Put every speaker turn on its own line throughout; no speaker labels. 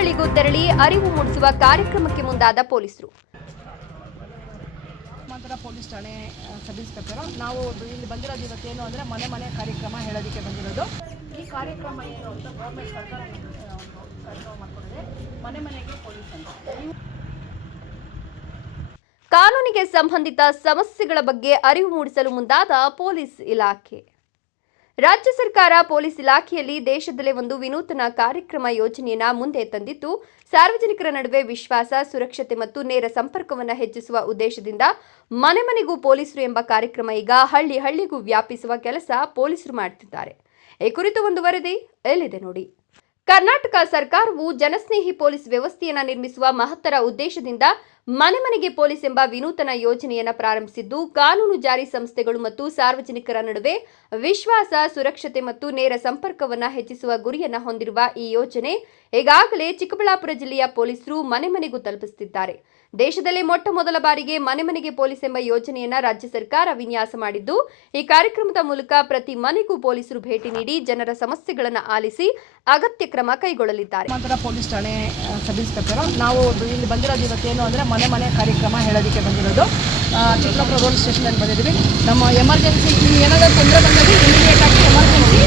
ಹಳ್ಳಿಗಳಿಗೂ ತೆರಳಿ ಅರಿವು ಮೂಡಿಸುವ ಕಾರ್ಯಕ್ರಮಕ್ಕೆ ಮುಂದಾದ ಪೊಲೀಸರು.
ಪೊಲೀಸ್ ಠಾಣೆ ಸಬ್ ಇನ್ಸ್ಪೆಕ್ಟರ್. ನಾವು ಇಲ್ಲಿ ಬಂದಿರೋದು ಇವತ್ತೇನು ಅಂದ್ರೆ ಮನೆ ಮನೆ ಕಾರ್ಯಕ್ರಮ ಹೇಳೋದಕ್ಕೆ ಬಂದಿರೋದು. ಈ ಕಾರ್ಯಕ್ರಮ ಏನು ಅಂತ ಗೌರ್ಮೆಂಟ್ ಸರ್ಕಾರ ಒಂದು ಕಾರ್ಯಕ್ರಮ ಮಾಡ್ಕೊಂಡಿದೆ. ಮನೆ ಮನೆಗೆ ಪೊಲೀಸ್ ಅಂತ.
ಕಾನೂನಿಗೆ ಸಂಬಂಧಿತ ಸಮಸ್ಯೆಗಳ ಬಗ್ಗೆ ಅರಿವು ಮೂಡಿಸಲು ಮುಂದಾದ ಪೊಲೀಸ್ ಇಲಾಖೆ. ರಾಜ್ಯ ಸರ್ಕಾರ ಪೊಲೀಸ್ ಇಲಾಖೆಯಲ್ಲಿ ದೇಶದಲ್ಲೇ ಒಂದು ವಿನೂತನ ಕಾರ್ಯಕ್ರಮ ಯೋಜನೆಯನ್ನ ಮುಂದೆ ತಂದಿದ್ದು, ಸಾರ್ವಜನಿಕರ ನಡುವೆ ವಿಶ್ವಾಸ, ಸುರಕ್ಷತೆ ಮತ್ತು ನೇರ ಸಂಪರ್ಕವನ್ನು ಹೆಚ್ಚಿಸುವ ಉದ್ದೇಶದಿಂದ ಮನೆ ಮನೆಗೂ ಪೊಲೀಸರು ಎಂಬ ಕಾರ್ಯಕ್ರಮ ಈಗ ಹಳ್ಳಿ ಹಳ್ಳಿಗೂ ವ್ಯಾಪಿಸುವ ಕೆಲಸ ಪೊಲೀಸರು ಮಾಡುತ್ತಿದ್ದಾರೆ ಈ ಕುರಿತು ಒಂದು ವರದಿ ಎಲ್ಲಿದೆ ನೋಡಿ. ಕರ್ನಾಟಕ ಸರ್ಕಾರವು ಜನಸ್ನೇಹಿ ಪೊಲೀಸ್ ವ್ಯವಸ್ಥೆಯನ್ನ ನಿರ್ಮಿಸುವ ಮಹತ್ತರ ಉದ್ದೇಶದಿಂದ ಮನೆ ಮನೆಗೆ ಪೊಲೀಸ್ ಎಂಬ ವಿನೂತನ ಯೋಜನೆಯನ್ನ ಪ್ರಾರಂಭಿಸಿದ್ದು, ಕಾನೂನು ಜಾರಿ ಸಂಸ್ಥೆಗಳು ಮತ್ತು ಸಾರ್ವಜನಿಕರ ನಡುವೆ ವಿಶ್ವಾಸ, ಸುರಕ್ಷತೆ ಮತ್ತು ನೇರ ಸಂಪರ್ಕವನ್ನ ಹೆಚ್ಚಿಸುವ ಗುರಿಯನ್ನ ಹೊಂದಿರುವ ಈ ಯೋಜನೆ ಈಗಾಗಲೇ ಚಿಕ್ಕಬಳ್ಳಾಪುರ ಜಿಲ್ಲೆಯ ಪೊಲೀಸರು ಮನೆ ಮನೆಗೂ ತಲುಪಿಸುತ್ತಿದ್ದಾರೆ. ದೇಶದಲ್ಲೇ ಮೊಟ್ಟ ಮೊದಲ ಬಾರಿಗೆ ಮನೆ ಮನೆಗೆ ಪೊಲೀಸ್ ಎಂಬ ಯೋಜನೆಯನ್ನ ರಾಜ್ಯ ಸರ್ಕಾರ ವಿನ್ಯಾಸ ಮಾಡಿದ್ದು, ಈ ಕಾರ್ಯಕ್ರಮದ ಮೂಲಕ ಪ್ರತಿ ಮನೆಗೂ ಪೊಲೀಸರು ಭೇಟಿ ನೀಡಿ ಜನರ ಸಮಸ್ಯೆಗಳನ್ನು ಆಲಿಸಿ ಅಗತ್ಯ ಕ್ರಮ ಕೈಗೊಳ್ಳಲಿದ್ದಾರೆ.
ನಾವು ಇಲ್ಲಿ ಬಂದಿರೋದು ಇವತ್ತೇನು ಅಂದರೆ ಮನೆ ಮನೆ ಕಾರ್ಯಕ್ರಮ ಹೇಳೋದಕ್ಕೆ ಬಂದಿರೋದು. ರೋಲ್ ರೋಡ್ ಸ್ಟೇಷನಲ್ಲಿ ಬಂದಿದ್ದೀವಿ. ನಮ್ಮ ಎಮರ್ಜೆನ್ಸಿ ಏನಾದರೂ ತೊಂದರೆ ಬಂದಲ್ಲಿ ಇಮಿಡಿಯೇಟಾಗಿ ಎಮರ್ಜೆನ್ಸಿ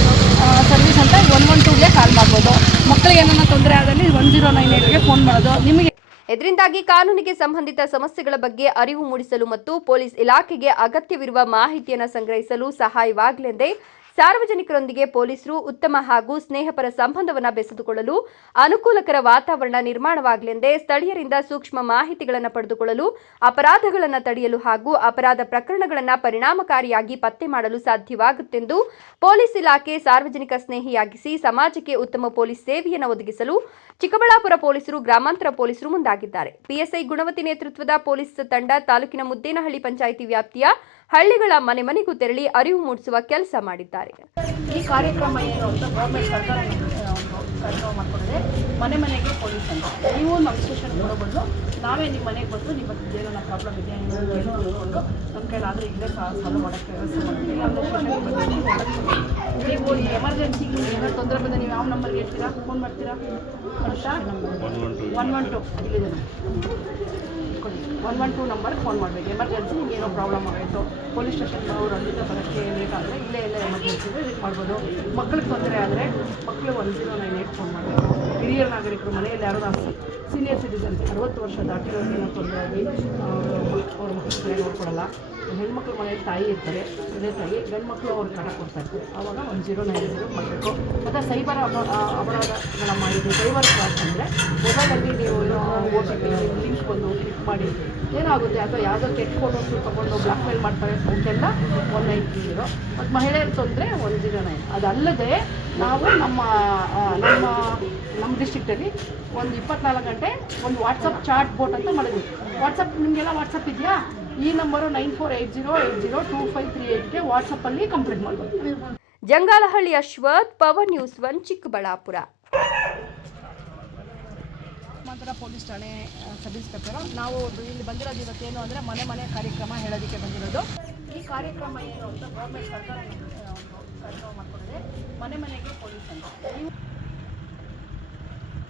ಸರ್ವಿಸ್ ಅಂತ ಒನ್ ಒನ್ ಟೂಗೆ ಕಾಲ್ ಮಾಡ್ಬೋದು. ಮಕ್ಕಳಿಗೆ ಏನಾರ ತೊಂದರೆ ಆದಲ್ಲಿ ಒನ್ ಜೀರೋ ನೈನ್ ಏಟ್ಗೆ ಫೋನ್ ಮಾಡೋದು. ನಿಮಗೆ
ಇದರಿಂದಾಗಿ ಕಾನೂನಿಗೆ ಸಂಬಂಧಿತ ಸಮಸ್ಯೆಗಳ ಬಗ್ಗೆ ಅರಿವು ಮೂಡಿಸಲು ಮತ್ತು ಪೊಲೀಸ್ ಇಲಾಖೆಗೆ ಅಗತ್ಯವಿರುವ ಮಾಹಿತಿಯನ್ನು ಸಂಗ್ರಹಿಸಲು ಸಹಾಯವಾಗಲೆಂದೇ ಸಾರ್ವಜನಿಕರೊಂದಿಗೆ ಪೊಲೀಸರು ಉತ್ತಮ ಹಾಗೂ ಸ್ನೇಹಪರ ಸಂಬಂಧವನ್ನು ಬೆಸೆದುಕೊಳ್ಳಲು ಅನುಕೂಲಕರ ವಾತಾವರಣ ನಿರ್ಮಾಣವಾಗಲೆಂದೇ ಸ್ಥಳೀಯರಿಂದ ಸೂಕ್ಷ್ಮ ಮಾಹಿತಿಗಳನ್ನು ಪಡೆದುಕೊಳ್ಳಲು, ಅಪರಾಧಗಳನ್ನು ತಡೆಯಲು ಹಾಗೂ ಅಪರಾಧ ಪ್ರಕರಣಗಳನ್ನು ಪರಿಣಾಮಕಾರಿಯಾಗಿ ಪತ್ತೆ ಮಾಡಲು ಸಾಧ್ಯವಾಗುತ್ತೆಂದು ಪೊಲೀಸ್ ಇಲಾಖೆ ಸಾರ್ವಜನಿಕ ಸ್ನೇಹಿಯಾಗಿಸಿ ಸಮಾಜಕ್ಕೆ ಉತ್ತಮ ಪೊಲೀಸ್ ಸೇವೆಯನ್ನು ಒದಗಿಸಲು ಚಿಕ್ಕಬಳ್ಳಾಪುರ ಪೊಲೀಸರು, ಗ್ರಾಮಾಂತರ ಪೊಲೀಸರು ಮುಂದಾಗಿದ್ದಾರೆ. ಪಿಎಸ್ಐ ಗುಣವತಿ ನೇತೃತ್ವದ ಪೊಲೀಸ್ ತಂಡ ತಾಲೂಕಿನ ಮುದ್ದೇನಹಳ್ಳಿ ಪಂಚಾಯಿತಿ ವ್ಯಾಪ್ತಿಯ ಹಳ್ಳಿಗಳ ಮನೆ ಮನೆಗೂ ತೆರಳಿ ಅರಿವು ಮೂಡಿಸುವ ಕೆಲಸ ಮಾಡಿದ್ದಾರೆ.
ಈ ಕಾರ್ಯಕ್ರಮ ಏನು ಅಂತ ಗೌರ್ಮೆಂಟ್ ಸರ್ಕಾರ ಆ, ಒಂದು ಕಾರ್ಯಕ್ರಮ ಮಾಡಿಕೊಡಿದೆ ಮನೆ ಮನೆಗೆ ಪೊಲೀಸ್ ಅಂತ. ನೀವು ನಮ್ಮ ಸ್ಟೇಷನ್ ಬರೋಬಂದು ನಾವೇ ನಿಮ್ಮ ಮನೆಗೆ ಬಂದು ನಿಮ್ಮ ಏನೋ ಪ್ರಾಬ್ಲಮ್ ಇದೆ ಏನೋ ಅಂದ್ಕೊಂಡು ನಮ್ಮ ಕೈಲಾದರೆ ಇಲ್ಲೇ ಸಾಲ ಮಾಡೋಕ್ಕೆ ವ್ಯವಸ್ಥೆ ಮಾಡ್ತೀವಿ. ನೀವು ಎಮರ್ಜೆನ್ಸಿ ಎಮರ್ಜೆನ್ಸಿಗೆ ಏನಾದ್ರು ತೊಂದರೆ ಬಂದರೆ ನೀವು ಯಾವ ನಂಬರ್ಗೆ ಹೇಳ್ತೀರಾ? ಫೋನ್ ಮಾಡ್ತೀರಾ? ಒನ್ ಒನ್ ಟು ಇಲ್ಲಿದೆ ಒನ್ ಒನ್ ಟು ನಂಬರ್ಗೆ ಫೋನ್ ಮಾಡಬೇಕು. ಎಮರ್ಜೆನ್ಸಿ ಏನೋ ಪ್ರಾಬ್ಲಮ್ ಆಯಿತು. ಪೊಲೀಸ್ ಸ್ಟೇಷನ್ ಅವ್ರು ಅಲ್ಲಿಂದ ಬರೋಕ್ಕೆ ಲೇಟ್ ಆದರೆ ಇಲ್ಲೇ ಎಲ್ಲ ಎಮರ್ಜೆನ್ಸಿ ಇದೆ ಮಾಡ್ಬೋದು. ಮಕ್ಳಿಗೆ ತೊಂದರೆ ಆದರೆ ಮಕ್ಕಳು one zero nine eight phone ಮಾಡಬೇಕು ಹಿರಿಯ ನಾಗರಿಕರು ಮನೆಯಲ್ಲಿ ಯಾರು ಸೀನಿಯರ್ ಸಿಟಿಸನ್ಸ್ ಅರವತ್ತು ವರ್ಷ ದಾಟಿರೋರಿಗೆ ಏನೋ ತೊಂದರೆ ಆಗಿ ಅವ್ರ ಮಕ್ಕಳು ಸರಿಯಾಗಿ ನೋಡ್ಕೊಡಲ್ಲ ಹೆಣ್ಮಕ್ಳು ಮನೆಯಲ್ಲಿ ತಾಯಿ ಇರ್ತಾರೆ ಅದೇ ತಾಯಿ, ಗಂಡ್ಮಕ್ಳು ಅವ್ರು ಕೊಡ್ತಾ ಇರ್ತಾರೆ. ಆವಾಗ ಒಂದು ಜೀರೋ ನೈನ್ ಜೀರೋ ಮಾಡಬೇಕು ಮತ್ತು ಸೈಬರ್ ಅಪ ಅಪರಾಧಗಳ ಮಾಡಿದ್ದು, ಸೈಬರ್ ಕ್ಲಾಸ್ ಅಂದರೆ ಮೊಬೈಲಲ್ಲಿ ನೀವು ಓ ಟಿ ಪಿ ಲಿಂಕ್ ಬಂದು ಕ್ಲಿಕ್ ಮಾಡಿ, ಏನಾಗುತ್ತೆ? ಅಥವಾ ಯಾವುದೋ ಕೆಟ್ಟ ಫೋಟೋಸ್ ತೊಗೊಂಡು ಬ್ಲಾಕ್ ಮೇಲ್ ಮಾಡ್ತಾರೆ ಅವಕ್ಕೆಲ್ಲ ಒನ್ ನೈನ್ ಜೀರೋ ಮತ್ತು ಮಹಿಳೆಯರ ತೊಂದರೆ ಒನ್ ಜೀರೋ ನೈನ್ ಅದಲ್ಲದೆ ನಾವು ನಮ್ಮ ನಮ್ಮ ನಮ್ಮ ಡಿಸ್ಟಿಕ್ಟಲ್ಲಿ ಒಂದು ಇಪ್ಪತ್ನಾಲ್ಕು ಗಂಟೆ ಒಂದು ವಾಟ್ಸಪ್ ಚಾಟ್ ಬೋಟ್ ಅಂತ ಮಾಡಿದ್ವಿ. ವಾಟ್ಸಪ್ ನಿಮಗೆಲ್ಲ ವಾಟ್ಸಪ್ ಇದೆಯಾ? ಈ number nine four eight zero eight zero two five three ಏಯ್ಟ್ಗೆ ವಾಟ್ಸಪ್ಪಲ್ಲಿ ಕಂಪ್ಲೀಟ್ ಮಾಡ್ಬೋದು.
Jangalahalli Ashwath power news one Chikkaballapur.
ಮಾತ್ರ ಪೊಲೀಸ್ ಠಾಣೆ ಸಬ್ ಇನ್ಸ್ಪೆಕ್ಟರ್. ನಾವು ಇಲ್ಲಿ ಬಂದಿರೋದು ಇವತ್ತೇನು ಅಂದರೆ ಮನೆ ಮನೆ ಕಾರ್ಯಕ್ರಮ ಹೇಳೋದಕ್ಕೆ ಬಂದಿರೋದು. ಈ ಕಾರ್ಯಕ್ರಮ ಏನು ಅಂತ ಗೌರ್ಮೆಂಟ್ ಸರ್ಕಾರ ಮಾಡ್ಕೊಂಡಿದೆ ಮನೆ ಮನೆಗೆ ಪೊಲೀಸ್ ಅಂತ.